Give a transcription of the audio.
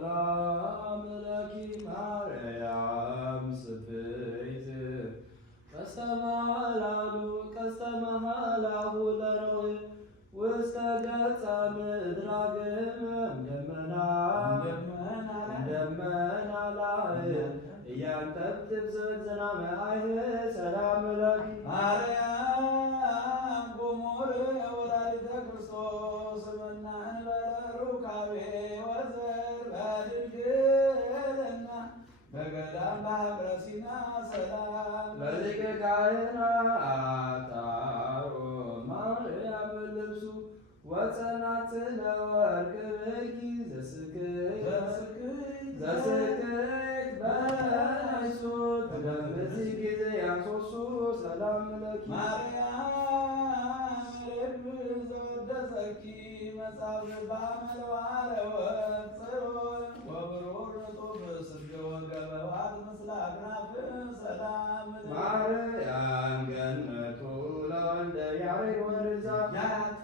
ሰላም ለኪ ማርያም ስብሕት ቀስተ መሃላሁ ለሮህ ውስተ ገጸ ምድራግም ደመና ላይ እያንጠብጥብ ዝናመ አይህ ሰላም ለኪ ማርያም ጎሞር ወላዲተ ክርስቶስ እምናን በሩካቤ ወዘር በድንግልና በገዳም በሀገረ ሲና ሰላም ለሊቀ ካህናት አሮን ማርያም ልብሱ ወጸናጽለ ወርቅ ብኪ ዘስክት በናይሱት በዚህ ጊዜ ያንሶሱ ሰላም ለኪ ማርያም ርብ ዘወደሰኪ መጽሐፍ ባመለዋረ ወፅሮ ወብሩር ጡብ ስርግ ወገበዋት ምስለ አክናፍ ሰላም ማርያም ገነቱ ለወልደ ያሬድ ወርዛ ያት